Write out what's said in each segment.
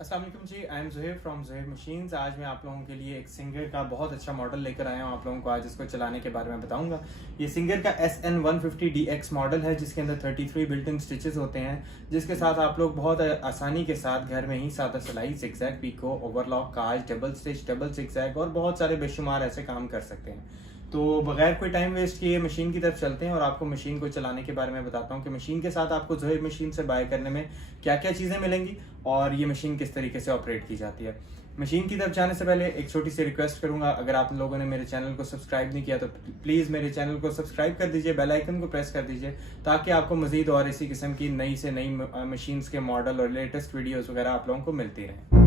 अस्सलाम वालेकुम जी, I am Zuhaib from Zuhaib machines. आज मैं आप लोगों के लिए एक सिंगर का बहुत अच्छा मॉडल लेकर आया हूँ। आप लोगों को आज इसको चलाने के बारे में बताऊंगा। ये सिंगर का SN150DX मॉडल है, जिसके अंदर 33 बिल्ट इन स्टिचेस होते हैं, जिसके साथ आप लोग बहुत आसानी के साथ घर में ही सादा सिलाई, जिगजैग, पीको, ओवरलॉक, काज, डबल स्टिच, डबल जिगजैग और बहुत सारे बेशुमार ऐसे काम कर सकते हैं। तो बगैर कोई टाइम वेस्ट किए मशीन की तरफ चलते हैं और आपको मशीन को चलाने के बारे में बताता हूँ कि मशीन के साथ आपको ज़ुहैब मशीन से बाय करने में क्या क्या चीज़ें मिलेंगी और ये मशीन किस तरीके से ऑपरेट की जाती है। मशीन की तरफ जाने से पहले एक छोटी सी रिक्वेस्ट करूंगा, अगर आप लोगों ने मेरे चैनल को सब्सक्राइब नहीं किया तो प्लीज़ मेरे चैनल को सब्सक्राइब कर दीजिए, बेल आइकन को प्रेस कर दीजिए, ताकि आपको मजीद और इसी किस्म की नई से नई मशीन्स के मॉडल और लेटेस्ट वीडियोज़ वगैरह आप लोगों को मिलती रहें।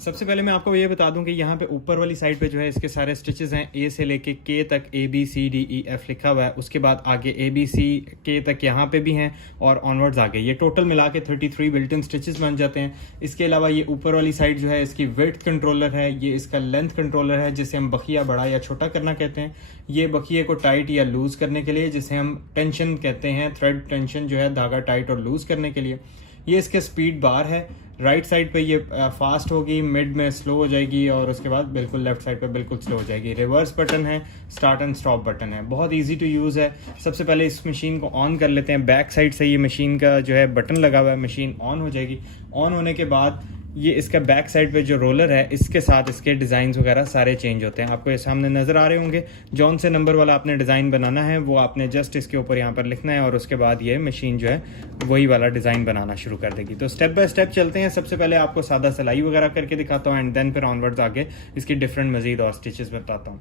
सबसे पहले मैं आपको ये बता दूं कि यहाँ पे ऊपर वाली साइड पे जो है इसके सारे स्टिचेस हैं, ए से लेके के तक ABCDEF लिखा हुआ है। उसके बाद आगे ABC के तक यहाँ पे भी हैं और ऑनवर्ड्स आगे ये टोटल मिला के 33 बिल्ट इन स्टिचेस बन जाते हैं। इसके अलावा ये ऊपर वाली साइड जो है इसकी विड्थ कंट्रोलर है, ये इसका लेंथ कंट्रोलर है जिसे हम बखिया बड़ा या छोटा करना कहते हैं। ये बखिए को टाइट या लूज करने के लिए, जिसे हम टेंशन कहते हैं, थ्रेड टेंशन जो है, धागा टाइट और लूज करने के लिए। ये इसके स्पीड बार है, राइट साइड पे ये फास्ट होगी, मिड में स्लो हो जाएगी और उसके बाद बिल्कुल लेफ्ट साइड पे बिल्कुल स्लो हो जाएगी। रिवर्स बटन है, स्टार्ट एंड स्टॉप बटन है, बहुत इजी टू यूज़ है। सबसे पहले इस मशीन को ऑन कर लेते हैं। बैक साइड से ये मशीन का जो है बटन लगा हुआ है, मशीन ऑन हो जाएगी। ऑन होने के बाद ये इसका बैक साइड पे जो रोलर है, इसके साथ इसके डिज़ाइन वगैरह सारे चेंज होते हैं। आपको ये सामने नज़र आ रहे होंगे। जौन से नंबर वाला आपने डिज़ाइन बनाना है वो आपने जस्ट इसके ऊपर यहाँ पर लिखना है और उसके बाद ये मशीन जो है वही वाला डिज़ाइन बनाना शुरू कर देगी। तो स्टेप बाय स्टेप चलते हैं। सबसे पहले आपको सादा सिलाई वगैरह करके दिखाता हूँ एंड देन फिर ऑनवर्ड्स आगे इसकी डिफरेंट मजीद और स्टिचेस बताता हूँ।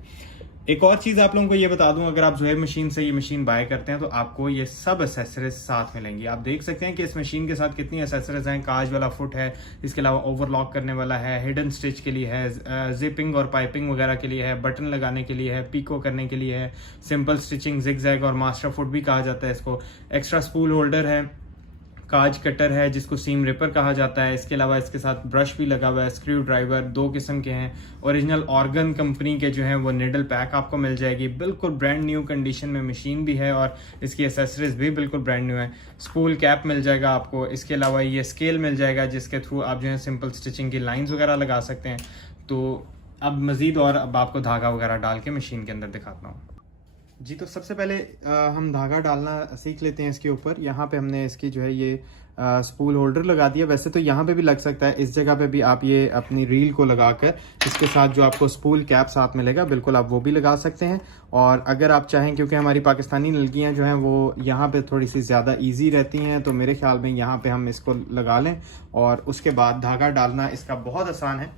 एक और चीज़ आप लोगों को ये बता दूं, अगर आप ज़ुहैब मशीन से ये मशीन बाय करते हैं तो आपको ये सब एसेसरीज साथ मिलेंगी। आप देख सकते हैं कि इस मशीन के साथ कितनी एसेसरीज हैं। काज वाला फुट है, इसके अलावा ओवरलॉक करने वाला है, हिडन स्टिच के लिए है, जिपिंग और पाइपिंग वगैरह के लिए है, बटन लगाने के लिए है, पीको करने के लिए है, सिंपल स्टिचिंग, जिगजैग और मास्टर फुट भी कहा जाता है इसको। एक्स्ट्रा स्पूल होल्डर है, काज कटर है जिसको सीम रिपर कहा जाता है। इसके अलावा इसके साथ ब्रश भी लगा हुआ है, स्क्रू ड्राइवर, 2 किस्म के हैं। ओरिजिनल ऑर्गन कंपनी के जो हैं वो निडल पैक आपको मिल जाएगी। बिल्कुल ब्रांड न्यू कंडीशन में मशीन भी है और इसकी एसेसरीज भी बिल्कुल ब्रांड न्यू है। स्पूल कैप मिल जाएगा आपको। इसके अलावा ये स्केल मिल जाएगा जिसके थ्रू आप जो है सिंपल स्टिचिंग की लाइन्स वगैरह लगा सकते हैं। तो अब मज़ीद और अब आपको धागा वगैरह डाल के मशीन के अंदर दिखाता हूँ जी। तो सबसे पहले हम धागा डालना सीख लेते हैं। इसके ऊपर यहाँ पे हमने इसकी जो है ये स्पूल होल्डर लगा दिया। वैसे तो यहाँ पे भी लग सकता है, इस जगह पे भी आप ये अपनी रील को लगाकर इसके साथ जो आपको स्पूल कैप साथ मिलेगा बिल्कुल आप वो भी लगा सकते हैं। और अगर आप चाहें, क्योंकि हमारी पाकिस्तानी नलकियाँ जो हैं वो यहाँ पे थोड़ी सी ज़्यादा ईजी रहती हैं, तो मेरे ख्याल में यहाँ पर हम इसको लगा लें और उसके बाद धागा डालना इसका बहुत आसान है।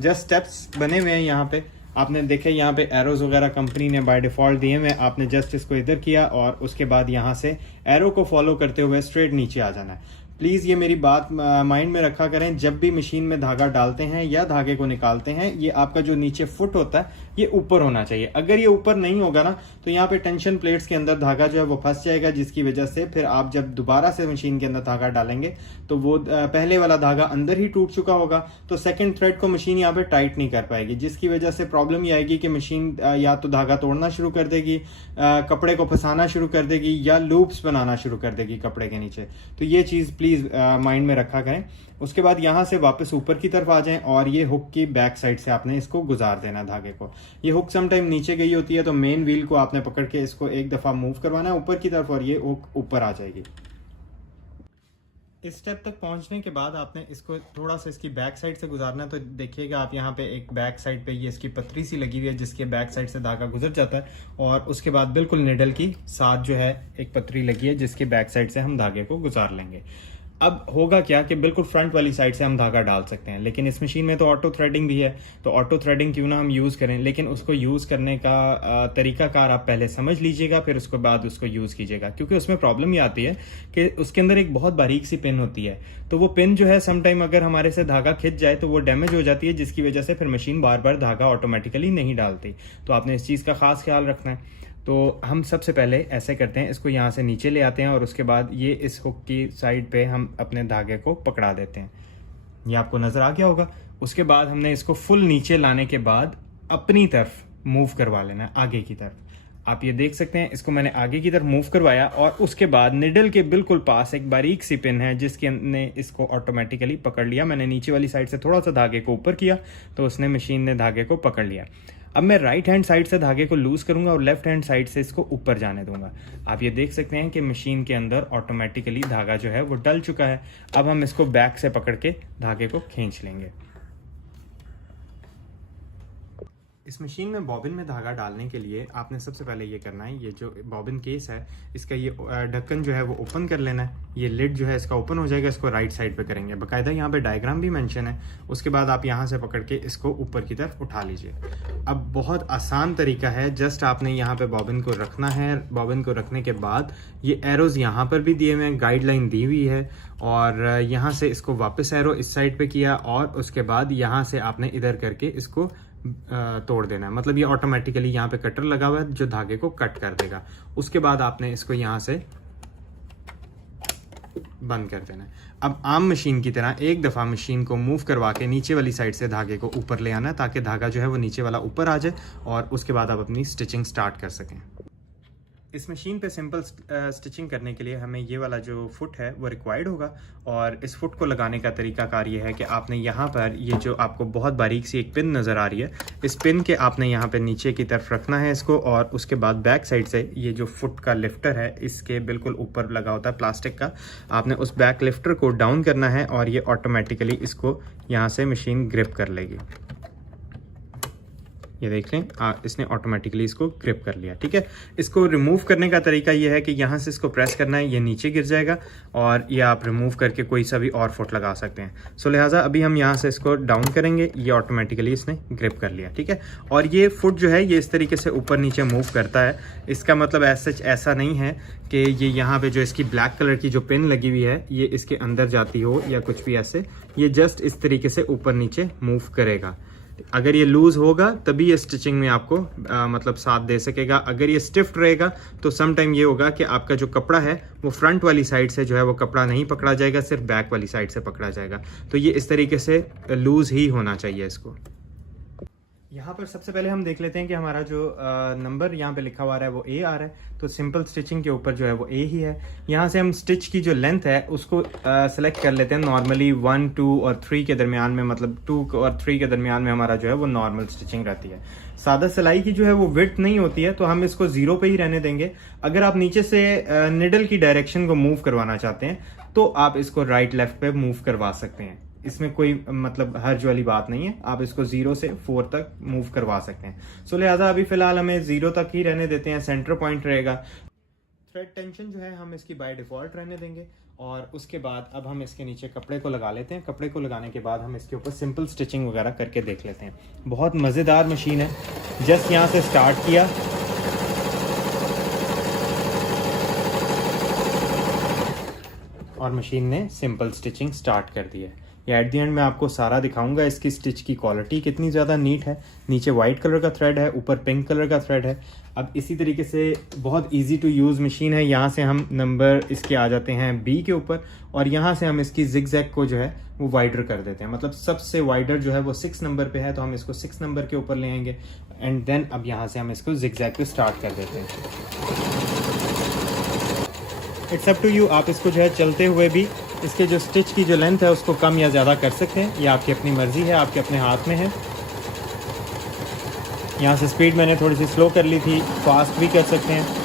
जस्ट स्टेप्स बने हुए हैं यहाँ पे। आपने देखे यहाँ पे एरोज वगैरह कंपनी ने बाय डिफ़ॉल्ट दिए हुए। आपने जस्ट इसको इधर किया और उसके बाद यहाँ से एरो को फॉलो करते हुए स्ट्रेट नीचे आ जाना है। प्लीज़ ये मेरी बात माइंड में रखा करें, जब भी मशीन में धागा डालते हैं या धागे को निकालते हैं, ये आपका जो नीचे फुट होता है ये ऊपर होना चाहिए। अगर ये ऊपर नहीं होगा ना तो यहाँ पे टेंशन प्लेट्स के अंदर धागा जो है वो फंस जाएगा, जिसकी वजह से फिर आप जब दोबारा से मशीन के अंदर धागा डालेंगे तो वो पहले वाला धागा अंदर ही टूट चुका होगा, तो सेकेंड थ्रेड को मशीन यहाँ पे टाइट नहीं कर पाएगी, जिसकी वजह से प्रॉब्लम ये आएगी कि मशीन या तो धागा तोड़ना शुरू कर देगी, कपड़े को फंसाना शुरू कर देगी या लूप्स बनाना शुरू कर देगी कपड़े के नीचे। तो ये चीज़ प्लीज़ माइंड में रखा करें। उसके बाद यहाँ से वापस ऊपर की तरफ आ जाएं और ये हुक की बैक साइड से आपने इसको गुजार देना धागे को। ये हुक समटाइम नीचे गई होती है तो मेन व्हील को आपने पकड़ के इसको एक दफ़ा मूव करवाना है ऊपर की तरफ और ये हुक ऊपर आ जाएगी। इस स्टेप तक पहुंचने के बाद आपने इसको थोड़ा सा इसकी बैक साइड से गुजारना है। तो देखिएगा आप यहाँ पे एक बैक साइड पे ये इसकी पतरी सी लगी हुई है जिसके बैक साइड से धागा गुजर जाता है और उसके बाद बिल्कुल निडल की साथ जो है एक पतरी लगी है जिसके बैक साइड से हम धागे को गुजार लेंगे। अब होगा क्या कि बिल्कुल फ्रंट वाली साइड से हम धागा डाल सकते हैं, लेकिन इस मशीन में तो ऑटो थ्रेडिंग भी है, तो ऑटो थ्रेडिंग क्यों ना हम यूज़ करें, लेकिन उसको यूज़ करने का तरीकाकार आप पहले समझ लीजिएगा, फिर उसके बाद उसको यूज़ कीजिएगा। क्योंकि उसमें प्रॉब्लम ये आती है कि उसके अंदर एक बहुत बारीक सी पिन होती है, तो वो पिन जो है समटाइम अगर हमारे से धागा खिंच जाए तो वो डैमेज हो जाती है, जिसकी वजह से फिर मशीन बार बार धागा ऑटोमेटिकली नहीं डालती। तो आपने इस चीज़ का खास ख्याल रखना है। तो हम सबसे पहले ऐसे करते हैं, इसको यहाँ से नीचे ले आते हैं और उसके बाद ये इस हुक की साइड पे हम अपने धागे को पकड़ा देते हैं। ये आपको नज़र आ गया होगा। उसके बाद हमने इसको फुल नीचे लाने के बाद अपनी तरफ मूव करवा लेना है, आगे की तरफ। आप ये देख सकते हैं, इसको मैंने आगे की तरफ मूव करवाया और उसके बाद निडल के बिल्कुल पास एक बारीक सी पिन है जिसके ने इसको ऑटोमेटिकली पकड़ लिया। मैंने नीचे वाली साइड से थोड़ा सा धागे को ऊपर किया तो उसने मशीन ने धागे को पकड़ लिया। अब मैं राइट हैंड साइड से धागे को लूज करूंगा और लेफ्ट हैंड साइड से इसको ऊपर जाने दूंगा। आप ये देख सकते हैं कि मशीन के अंदर ऑटोमेटिकली धागा जो है वो डल चुका है। अब हम इसको बैक से पकड़ के धागे को खींच लेंगे। इस मशीन में बॉबिन में धागा डालने के लिए आपने सबसे पहले ये करना है, ये जो बॉबिन केस है इसका ये ढक्कन जो है वो ओपन कर लेना है। ये लिड जो है इसका ओपन हो जाएगा, इसको राइट साइड पे करेंगे, बाकायदा यहाँ पे डायग्राम भी मेंशन है। उसके बाद आप यहाँ से पकड़ के इसको ऊपर की तरफ उठा लीजिए। अब बहुत आसान तरीका है, जस्ट आपने यहाँ पे बॉबिन को रखना है। बॉबिन को रखने के बाद ये एरोज यहाँ पर भी दिए हुए हैं, गाइडलाइन दी हुई है, और यहाँ से इसको वापस एरो इस साइड पे किया और उसके बाद यहाँ से आपने इधर करके इसको तोड़ देना है। मतलब ये ऑटोमेटिकली यहाँ पे कटर लगा हुआ है जो धागे को कट कर देगा। उसके बाद आपने इसको यहाँ से बंद कर देना है। अब आम मशीन की तरह एक दफ़ा मशीन को मूव करवा के नीचे वाली साइड से धागे को ऊपर ले आना है ताकि धागा जो है वो नीचे वाला ऊपर आ जाए और उसके बाद आप अपनी स्टिचिंग स्टार्ट कर सकें। इस मशीन पे सिंपल स्टिचिंग करने के लिए हमें ये वाला जो फुट है वो रिक्वायर्ड होगा, और इस फुट को लगाने का तरीकाकार ये है कि आपने यहाँ पर ये जो आपको बहुत बारीक सी एक पिन नज़र आ रही है, इस पिन के आपने यहाँ पे नीचे की तरफ रखना है इसको, और उसके बाद बैक साइड से ये जो फुट का लिफ्टर है इसके बिल्कुल ऊपर लगा होता है प्लास्टिक का, आपने उस बैक लिफ्टर को डाउन करना है और ये ऑटोमेटिकली इसको यहाँ से मशीन ग्रिप कर लेगी। ये देख लें, इसने ऑटोमेटिकली इसको ग्रिप कर लिया। ठीक है, इसको रिमूव करने का तरीका ये है कि यहाँ से इसको प्रेस करना है, ये नीचे गिर जाएगा और ये आप रिमूव करके कोई सा भी और फुट लगा सकते हैं। सो लिहाजा अभी हम यहाँ से इसको डाउन करेंगे, ये ऑटोमेटिकली इसने ग्रिप कर लिया। ठीक है, और ये फुट जो है ये इस तरीके से ऊपर नीचे मूव करता है। इसका मतलब ऐसा नहीं है कि ये यहाँ पे जो इसकी ब्लैक कलर की जो पिन लगी हुई है ये इसके अंदर जाती हो या कुछ भी ऐसे, ये जस्ट इस तरीके से ऊपर नीचे मूव करेगा। अगर ये लूज होगा तभी ये स्टिचिंग में आपको मतलब साथ दे सकेगा। अगर ये स्टिफ्ट रहेगा तो सम टाइम ये होगा कि आपका जो कपड़ा है वो फ्रंट वाली साइड से जो है वो कपड़ा नहीं पकड़ा जाएगा, सिर्फ बैक वाली साइड से पकड़ा जाएगा। तो ये इस तरीके से लूज ही होना चाहिए इसको। यहाँ पर सबसे पहले हम देख लेते हैं कि हमारा जो नंबर यहाँ पे लिखा हुआ है वो ए आ रहा है, तो सिंपल स्टिचिंग के ऊपर जो है वो ए ही है। यहाँ से हम स्टिच की जो लेंथ है उसको सेलेक्ट कर लेते हैं। नॉर्मली 1, 2 और 3 के दरमियान में, मतलब 2 और 3 के दरमियान में हमारा जो है वो नॉर्मल स्टिचिंग रहती है। सादा सिलाई की जो है वो विड्थ नहीं होती है, तो हम इसको 0 पे ही रहने देंगे। अगर आप नीचे से निडल की डायरेक्शन को मूव करवाना चाहते हैं तो आप इसको राइट लेफ्ट पे मूव करवा सकते हैं, इसमें कोई मतलब हर्ज वाली बात नहीं है। आप इसको 0 से 4 तक मूव करवा सकते हैं। सो लिहाजा अभी फिलहाल हमें 0 तक ही रहने देते हैं, सेंटर पॉइंट रहेगा। थ्रेड टेंशन जो है हम इसकी बाय डिफॉल्ट रहने देंगे, और उसके बाद अब हम इसके नीचे कपड़े को लगा लेते हैं। कपड़े को लगाने के बाद हम इसके ऊपर सिंपल स्टिचिंग वगैरह करके देख लेते हैं। बहुत मज़ेदार मशीन है। जस्ट यहाँ से स्टार्ट किया और मशीन ने सिंपल स्टिचिंग स्टार्ट कर दी है। ये एट द एंड मैं आपको सारा दिखाऊंगा इसकी स्टिच की क्वालिटी कितनी ज़्यादा नीट है। नीचे वाइट कलर का थ्रेड है, ऊपर पिंक कलर का थ्रेड है। अब इसी तरीके से बहुत इजी टू यूज़ मशीन है। यहाँ से हम नंबर इसके आ जाते हैं बी के ऊपर, और यहाँ से हम इसकी जिगजैग को जो है वो वाइडर कर देते हैं। मतलब सबसे वाइडर जो है वो 6 नंबर पे है, तो हम इसको 6 नंबर के ऊपर ले आएंगे एंड देन अब यहाँ से हम इसको जिगजैग को स्टार्ट कर देते हैं। इट्स अप टू यू, आप इसको जो है चलते हुए भी इसके जो स्टिच की जो लेंथ है उसको कम या ज़्यादा कर सकते हैं। ये आपकी अपनी मर्ज़ी है, आपके अपने हाथ में है। यहाँ से स्पीड मैंने थोड़ी सी स्लो कर ली थी, फास्ट भी कर सकते हैं।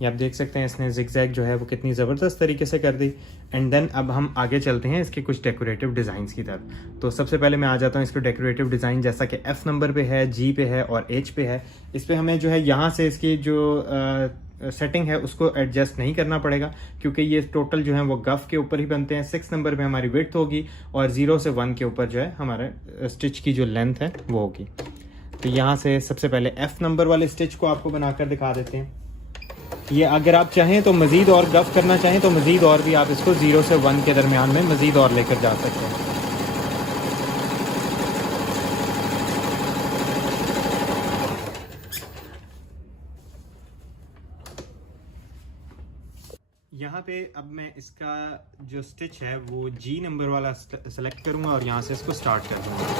ये आप देख सकते हैं इसने जिगजैग जो है वो कितनी ज़बरदस्त तरीके से कर दी। एंड देन अब हम आगे चलते हैं इसके कुछ डेकोरेटिव डिज़ाइंस की तरफ। तो सबसे पहले मैं आ जाता हूँ इसको डेकोरेटिव डिज़ाइन, जैसा कि F नंबर पे है, G पे है और H पे है। इस पे हमें जो है यहाँ से इसकी जो सेटिंग है उसको एडजस्ट नहीं करना पड़ेगा, क्योंकि ये टोटल जो है वो गफ के ऊपर ही बनते हैं। 6 नंबर पे हमारी विड्थ होगी और 0 से 1 के ऊपर जो है हमारे स्टिच की जो लेंथ है वो होगी। तो यहाँ से सबसे पहले F नंबर वाले स्टिच को आपको बनाकर दिखा देते हैं। ये अगर आप चाहें तो मज़ीद और गफ करना चाहें तो मज़ीद और भी आप इसको 0 से 1 के दरमियान में मज़ीद और लेकर जा सकते हैं। यहाँ पे अब मैं इसका जो स्टिच है वो G नंबर वाला सेलेक्ट करूँगा और यहाँ से इसको स्टार्ट कर दूँगा।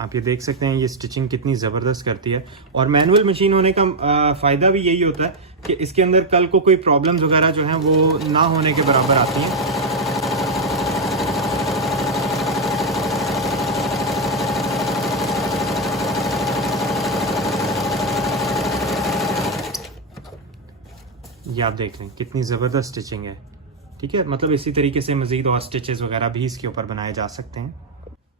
आप ये देख सकते हैं ये स्टिचिंग कितनी ज़बरदस्त करती है। और मैनुअल मशीन होने का फ़ायदा भी यही होता है कि इसके अंदर कल को कोई प्रॉब्लम्स वगैरह जो हैं वो ना होने के बराबर आती हैं। ये आप देख लें कितनी ज़बरदस्त स्टिचिंग है, ठीक है। मतलब इसी तरीके से मज़ीद और स्टिचेस वगैरह भी इसके ऊपर बनाए जा सकते हैं।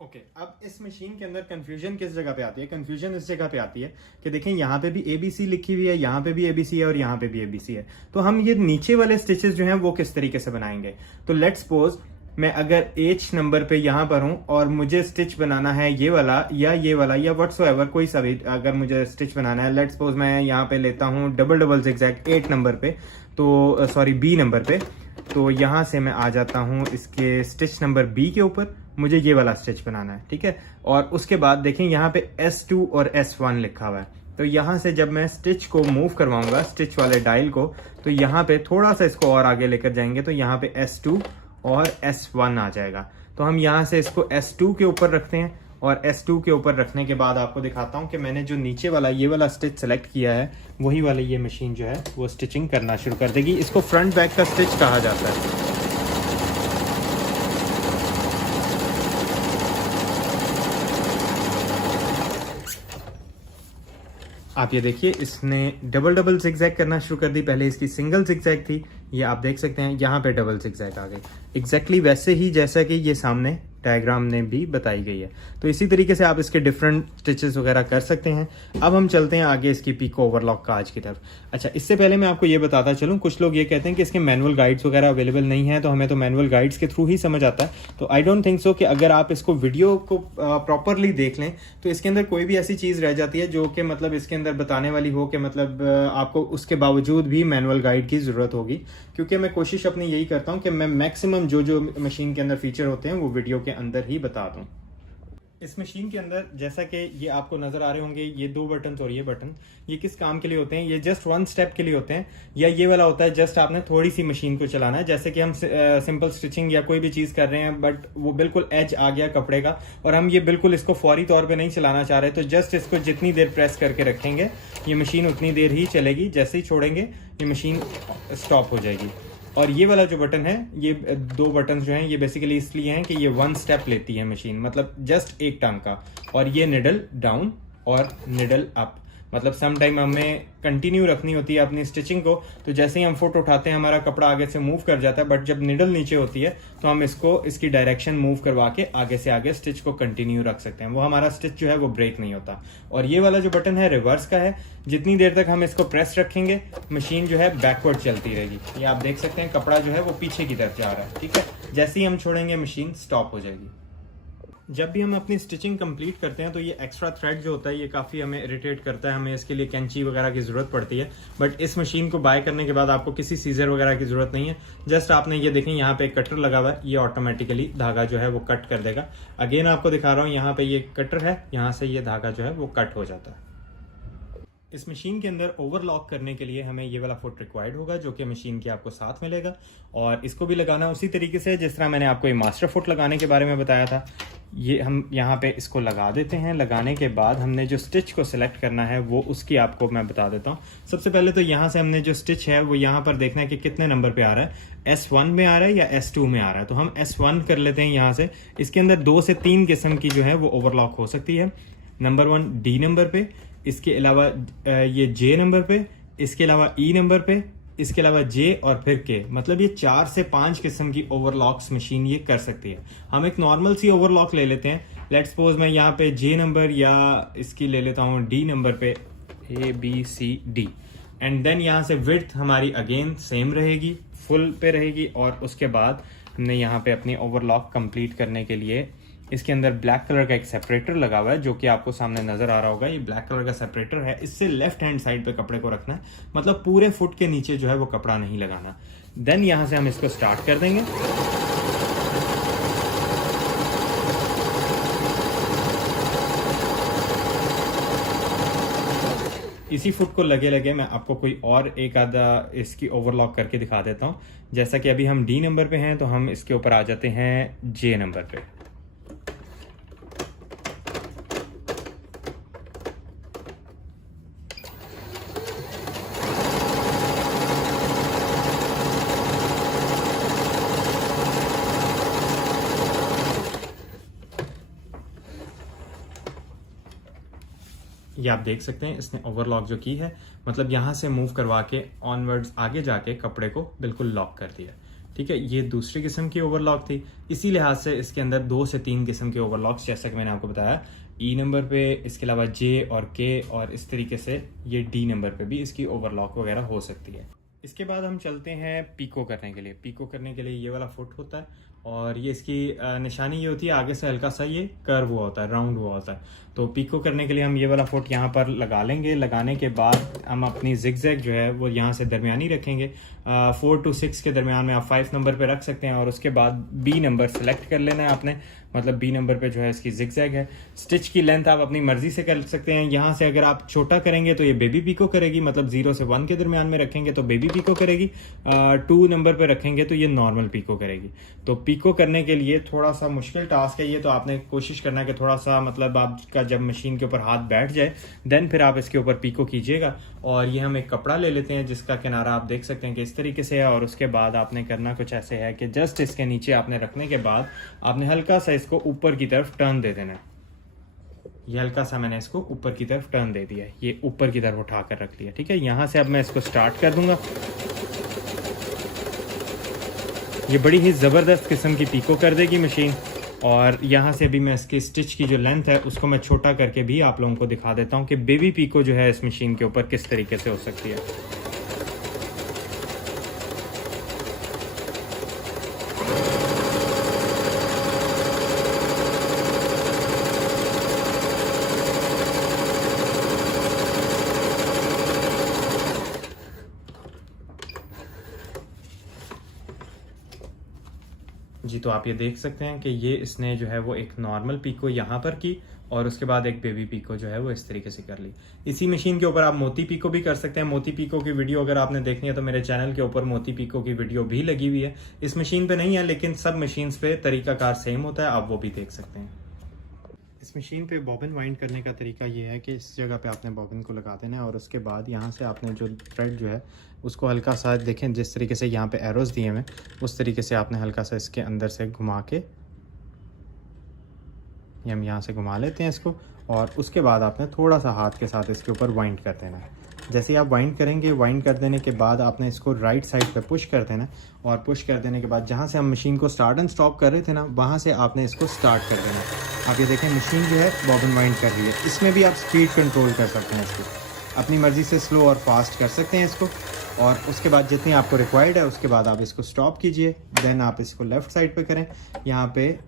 ओके, अब इस मशीन के अंदर कंफ्यूजन किस जगह पे आती है? कंफ्यूजन इस जगह पे आती है कि देखें यहाँ पे भी ABC लिखी हुई है, यहाँ पे भी ABC है और यहाँ पे भी ABC है। तो हम ये नीचे वाले स्टिचेस जो हैं वो किस तरीके से बनाएंगे? तो लेट्स सपोज मैं अगर H नंबर पे यहाँ पर हूँ और मुझे स्टिच बनाना है ये वाला या व्हाट्सोएवर कोई सा भी अगर मुझे स्टिच बनाना है। लेट्स सपोज मैं यहाँ पे लेता हूँ डबल जिगजैग 8 नंबर पे, तो सॉरी B नंबर पे। तो यहाँ से मैं आ जाता हूँ इसके स्टिच नंबर B के ऊपर, मुझे ये वाला स्टिच बनाना है, ठीक है। और उसके बाद देखें यहाँ पे S2 और S1 लिखा हुआ है। तो यहाँ से जब मैं स्टिच को मूव करवाऊंगा स्टिच वाले डायल को, तो यहाँ पे थोड़ा सा इसको और आगे लेकर जाएंगे तो यहाँ पे S2 और S1 आ जाएगा। तो हम यहाँ से इसको S2 के ऊपर रखते हैं और S2 के ऊपर रखने के बाद आपको दिखाता हूँ कि मैंने जो नीचे वाला ये वाला स्टिच सेलेक्ट किया है वही वाली ये मशीन जो है वो स्टिचिंग करना शुरू कर देगी। इसको फ्रंट बैक का स्टिच कहा जाता है। आप ये देखिए इसने डबल जिगजैग करना शुरू कर दी। पहले इसकी सिंगल जिगजैग थी, ये आप देख सकते हैं यहाँ पे डबल जिगजैग आ गई, एग्जैक्टली वैसे ही जैसा कि ये सामने डायग्राम ने भी बताई गई है। तो इसी तरीके से आप इसके डिफरेंट स्टिचेस वगैरह कर सकते हैं। अब हम चलते हैं आगे इसकी पीको ओवरलॉक काज की तरफ। अच्छा, इससे पहले मैं आपको ये बताता चलूँ, कुछ लोग ये कहते हैं कि इसके मैनुअल गाइड्स वगैरह अवेलेबल नहीं है, तो हमें तो मैनुअल गाइड्स के थ्रू ही समझ आता है। तो आई डोंट थिंक सो कि अगर आप इसको वीडियो को प्रॉपरली देख लें तो इसके अंदर कोई भी ऐसी चीज़ रह जाती है जो कि मतलब इसके अंदर बताने वाली हो कि मतलब आपको उसके बावजूद भी मैनुअल गाइड की ज़रूरत होगी। क्योंकि मैं कोशिश अपनी यही करता हूँ कि मैं मैक्सिमम जो मशीन के अंदर फीचर होते हैं वो वीडियो के अंदर ही बता दूँ। इस मशीन के अंदर जैसा कि ये आपको नजर आ रहे होंगे, ये 2 बटन और ये बटन, ये किस काम के लिए होते हैं? ये जस्ट 1 स्टेप के लिए होते हैं, या ये वाला होता है जस्ट आपने थोड़ी सी मशीन को चलाना है। जैसे कि हम सिंपल स्टिचिंग या कोई भी चीज कर रहे हैं बट वो बिल्कुल एज आ गया कपड़े का और हम ये बिल्कुल इसको फौरी तौर पे नहीं चलाना चाह रहे, तो जस्ट इसको जितनी देर प्रेस करके रखेंगे ये मशीन उतनी देर ही चलेगी। जैसे ही छोड़ेंगे ये मशीन स्टॉप हो जाएगी। और ये वाला जो बटन है, ये 2 बटन जो हैं ये बेसिकली इसलिए हैं कि ये 1 स्टेप लेती है मशीन, मतलब जस्ट एक टांग का। और ये निडल डाउन और निडल अप, मतलब सम टाइम हमें कंटिन्यू रखनी होती है अपनी स्टिचिंग को। तो जैसे ही हम फुट उठाते हैं हमारा कपड़ा आगे से मूव कर जाता है, बट जब निडल नीचे होती है तो हम इसकी डायरेक्शन मूव करवा के आगे से आगे स्टिच को कंटिन्यू रख सकते हैं। वो हमारा स्टिच जो है वो ब्रेक नहीं होता। और ये वाला जो बटन है रिवर्स का है, जितनी देर तक हम इसको प्रेस रखेंगे मशीन जो है बैकवर्ड चलती रहेगी। ये आप देख सकते हैं कपड़ा जो है वो पीछे की तरफ जा रहा है, ठीक है। जैसे ही हम छोड़ेंगे मशीन स्टॉप हो जाएगी। जब भी हम अपनी स्टिचिंग कंप्लीट करते हैं तो ये एक्स्ट्रा थ्रेड जो होता है ये काफ़ी हमें इरिटेट करता है, हमें इसके लिए कैंची वगैरह की ज़रूरत पड़ती है। बट इस मशीन को बाय करने के बाद आपको किसी सीजर वगैरह की ज़रूरत नहीं है। जस्ट आपने ये देखें यहाँ पे एक कटर लगा हुआ है, ये ऑटोमेटिकली धागा जो है वो कट कर देगा। अगेन आपको दिखा रहा हूँ, यहाँ पे ये कटर है, यहाँ से ये धागा जो है वो कट हो जाता है। इस मशीन के अंदर ओवरलॉक करने के लिए हमें ये वाला फुट रिक्वायर्ड होगा जो कि मशीन के आपको साथ मिलेगा। और इसको भी लगाना उसी तरीके से जिस तरह मैंने आपको ये मास्टर फुट लगाने के बारे में बताया था। ये हम यहाँ पे इसको लगा देते हैं। लगाने के बाद हमने जो स्टिच को सिलेक्ट करना है वो उसकी आपको मैं बता देता हूँ। सबसे पहले तो यहाँ से हमने जो स्टिच है वो यहाँ पर देखना है कि कितने नंबर पे आ रहा है, S1 में आ रहा है या S2 में आ रहा है। तो हम S1 कर लेते हैं यहाँ से। इसके अंदर 2 से 3 किस्म की जो है वो ओवरलॉक हो सकती है। नंबर 1 D नंबर पे, इसके अलावा ये J नंबर पे, इसके अलावा E नंबर पे, इसके अलावा J और फिर K, मतलब ये 4 से 5 किस्म की ओवरलॉक्स मशीन ये कर सकती है। हम एक नॉर्मल सी ओवरलॉक ले लेते हैं लेट्स सपोज मैं यहाँ पे जे नंबर या इसकी ले लेता हूँ डी नंबर पे, ABCD, एंड देन यहाँ से विड्थ हमारी अगेन सेम रहेगी, फुल पे रहेगी। और उसके बाद हमने यहाँ पे अपनी ओवरलॉक कंप्लीट करने के लिए इसके अंदर ब्लैक कलर का एक सेपरेटर लगा हुआ है, जो कि आपको सामने नजर आ रहा होगा। ये ब्लैक कलर का सेपरेटर है, इससे लेफ्ट हैंड साइड पे कपड़े को रखना है, मतलब पूरे फुट के नीचे जो है वो कपड़ा नहीं लगाना। देन यहाँ से हम इसको स्टार्ट कर देंगे। इसी फुट को लगे लगे मैं आपको कोई और एक आधा इसकी ओवरलॉक करके दिखा देता हूँ। जैसा कि अभी हम डी नंबर पे हैं, तो हम इसके ऊपर आ जाते हैं जे नंबर पे। ये आप देख सकते हैं इसने ओवरलॉक जो की है, मतलब यहाँ से मूव करवा के ऑनवर्ड्स आगे जाके कपड़े को बिल्कुल लॉक कर दिया। ठीक है, ये दूसरी किस्म की ओवरलॉक थी। इसी लिहाज से इसके अंदर 2 से 3 किस्म के ओवरलॉक्स, जैसा कि मैंने आपको बताया, ई नंबर पे, इसके अलावा जे और के, और इस तरीके से ये डी नंबर पे भी इसकी ओवरलॉक वगैरह हो सकती है। इसके बाद हम चलते हैं पीको करने के लिए। पीको करने के लिए ये वाला फुट होता है, और ये इसकी निशानी ये होती है, आगे से हल्का सा ये कर्व हुआ होता है, राउंड हुआ होता है। तो पीको करने के लिए हम ये वाला फुट यहाँ पर लगा लेंगे। लगाने के बाद हम अपनी जिगजैग जो है वो यहाँ से दरमियानी रखेंगे। 4 to 6 के दरमियान में आप 5 नंबर पे रख सकते हैं, और उसके बाद बी नंबर सेलेक्ट कर लेना है आपने, मतलब बी नंबर पे जो है इसकी जिगजैग है। स्टिच की लेंथ आप अपनी मर्जी से कर सकते हैं। यहाँ से अगर आप छोटा करेंगे तो ये बेबी पीको करेगी, मतलब 0 से 1 के दरमियान में रखेंगे तो बेबी पीको करेगी। 2 नंबर पे रखेंगे तो ये नॉर्मल पीको करेगी। तो पीको करने के लिए थोड़ा सा मुश्किल टास्क है ये, तो आपने कोशिश करना है कि थोड़ा सा, मतलब आपका जब मशीन के ऊपर हाथ बैठ जाए देन फिर आप इसके ऊपर पीको कीजिएगा। और ये हम एक कपड़ा ले लेते हैं जिसका किनारा आप देख सकते हैं कि इस तरीके से है, और उसके बाद आपने करना कुछ ऐसे है कि जस्ट इसके नीचे आपने रखने के बाद आपने हल्का सा इसको ऊपर की तरफ टर्न दे देना है। ये हल्का सा मैंने इसको ऊपर की तरफ टर्न दे दिया है, ये ऊपर की तरफ उठा कर रख लिया। ठीक है, यहाँ से अब मैं इसको स्टार्ट कर दूंगा। ये बड़ी ही ज़बरदस्त किस्म की पीको कर देगी मशीन। और यहाँ से अभी मैं इसकी स्टिच की जो लेंथ है उसको मैं छोटा करके भी आप लोगों को दिखा देता हूँ कि बेबी पीको जो है इस मशीन के ऊपर किस तरीके से हो सकती है। जी, तो आप ये देख सकते हैं कि ये इसने जो है वो एक नॉर्मल पीको यहाँ पर की, और उसके बाद एक बेबी पीको जो है वो इस तरीके से कर ली। इसी मशीन के ऊपर आप मोती पीको भी कर सकते हैं। मोती पीको की वीडियो अगर आपने देखनी है तो मेरे चैनल के ऊपर मोती पीको की वीडियो भी लगी हुई है। इस मशीन पे नहीं है, लेकिन सब मशीन्स पे तरीकाकार सेम होता है, आप वो भी देख सकते हैं। इस मशीन पे बॉबिन वाइंड करने का तरीका ये है कि इस जगह पे आपने बॉबिन को लगा देना है, और उसके बाद यहाँ से आपने जो थ्रेड जो है उसको हल्का सा, देखें जिस तरीके से यहाँ पे एरोज दिए हैं उस तरीके से आपने हल्का सा इसके अंदर से घुमा के, ये हम यहाँ से घुमा लेते हैं इसको, और उसके बाद आपने थोड़ा सा हाथ के साथ इसके ऊपर वाइंड कर देना है। जैसे ही आप वाइंड करेंगे, वाइंड कर देने के बाद आपने इसको राइट साइड पे पुश कर देना है, और पुश कर देने के बाद जहाँ से हम मशीन को स्टार्ट एंड स्टॉप कर रहे थे ना, वहाँ से आपने इसको स्टार्ट कर देना है। आप ये देखें मशीन जो है बॉबिन वाइंड कर रही है। इसमें भी आप स्पीड कंट्रोल कर सकते हैं, इसको अपनी मर्ज़ी से स्लो और फास्ट कर सकते हैं इसको। और उसके बाद जितनी आपको रिक्वायर्ड है उसके बाद आप इसको स्टॉप कीजिए। देन आप इसको लेफ़्ट साइड पे करें, यहाँ पे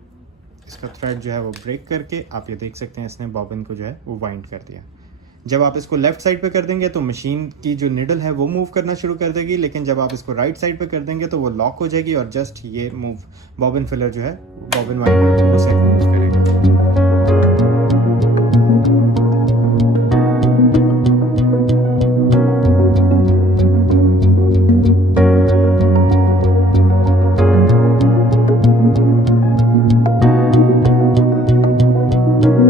इसका थ्रेड जो है वो ब्रेक करके आप ये देख सकते हैं इसने बॉबिन को जो है वो वाइंड कर दिया। जब आप इसको लेफ़्ट साइड पे कर देंगे तो मशीन की जो निडल है वो मूव करना शुरू कर देगी, लेकिन जब आप इसको राइट साइड पे कर देंगे तो वो लॉक हो जाएगी, और जस्ट ये मूव बॉबिन फिलर जो है बॉबिन वाइंडर को से मूव करेगा।